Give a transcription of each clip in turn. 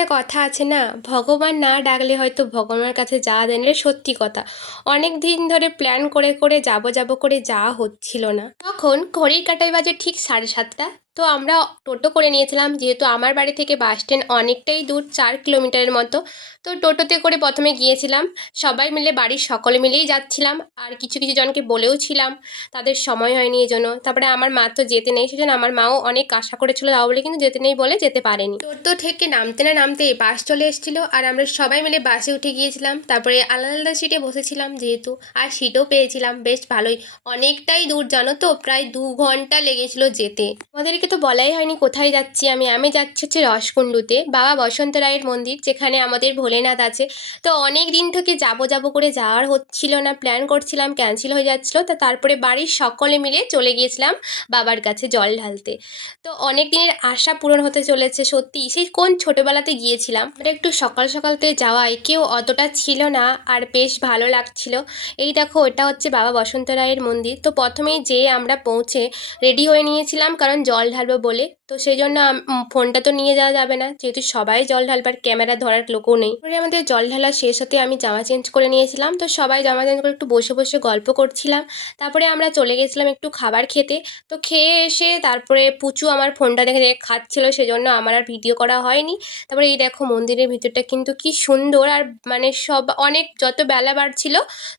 একটা কথা আছে না, ভগবান না ডাকলে হয়তো ভগবানের কাছে যাওয়া যায় না। এটা সত্যি কথা। অনেক দিন ধরে প্ল্যান করে করে যাব করে যাওয়া হচ্ছিল না। তখন ঘড়ির কাঁটায় বাজে ঠিক 7:30। তো আমরা টোটো করে নিয়েছিলাম, যেহেতু আমার বাড়ি থেকে বাস স্ট্যান্ড অনেকটাই দূর, 4 কিলোমিটারের মতো। তো টোটোতে করে প্রথমে গিয়েছিলাম, সবাই মিলে, বাড়ির সকলে মিলেই যাচ্ছিলাম। আর কিছু কিছু জনকে বলেও ছিলাম, তাদের সময় হয়নি এজন্য। তারপরে আমার মা তো যেতে নেই, সেজন্য আমার মাও অনেক আশা করেছিল যাবো বলে, কিন্তু যেতে নেই বলে যেতে পারেনি। টোটো থেকে নামতে না নামতেই বাস চলে এসেছিল, আর আমরা সবাই মিলে বাসে উঠে গিয়েছিলাম। তারপরে আলাদা আলাদা সিটে বসেছিলাম যেহেতু, আর সিটও পেয়েছিলাম বেশ ভালোই। অনেকটাই দূর জানো তো, প্রায় 2 ঘন্টা লেগেছিল যেতে। আমাদেরকে তো বলাই হয়নি কোথায় যাচ্ছি। আমি যাচ্ছি হচ্ছে রসকুণ্ডুতে, বাবা বসন্ত রায়ের মন্দির, যেখানে আমাদের ভোলেনাথ আছে। তো অনেক দিন থেকে যাব করে যাওয়ার হচ্ছিল না, প্ল্যান করছিলাম, ক্যান্সেল হয়ে যাচ্ছিল। তারপরে বাড়ির সকলে মিলে চলে গিয়েছিলাম বাবার কাছে জল ঢালতে। তো অনেক দিনের আশা পূরণ হতে চলেছে সত্যি। সেই কোন ছোটোবেলাতে গিয়েছিলাম, আমরা একটু সকাল সকালতে যাওয়ায় কেউ অতটা ছিল না, আর বেশ ভালো লাগছিল। এই দেখো, এটা হচ্ছে বাবা বসন্ত রায়ের মন্দির। তো প্রথমেই যেয়ে আমরা পৌঁছে রেডি হয়ে নিয়েছিলাম, কারণ জল ঢালবো বলে। তো সেই জন্য ফোনটা তো নিয়ে যাওয়া যাবে না, যেহেতু সবাই জল ঢালবার, ক্যামেরা ধরার লোকও নেই। পরে আমাদের জল ঢালা শেষ হতে আমি জামা চেঞ্জ করে নিয়েছিলাম। তো সবাই জামা চেঞ্জ করে একটু বসে বসে গল্প করছিলাম। তারপরে আমরা চলে গেছিলাম একটু খাবার খেতে। তো খেয়ে এসে তারপরে পুচু আমার ফোনটা দেখে দেখে খাচ্ছিল, সেজন্য আমার আর ভিডিও করা হয়নি। তারপরে এই দেখো, মন্দিরের ভিতরটা কিন্তু কি সুন্দর, আর মানে সব অনেক, যত বেলা বাড়ছিল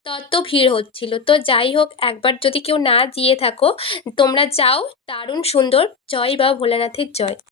তত ভিড় হচ্ছিল। তো যাই হোক, একবার যদি কেউ না গিয়ে থাকো, তোমরা যাও, দারুণ সুন্দর। জয় বাবা ভোলানাথের জয়।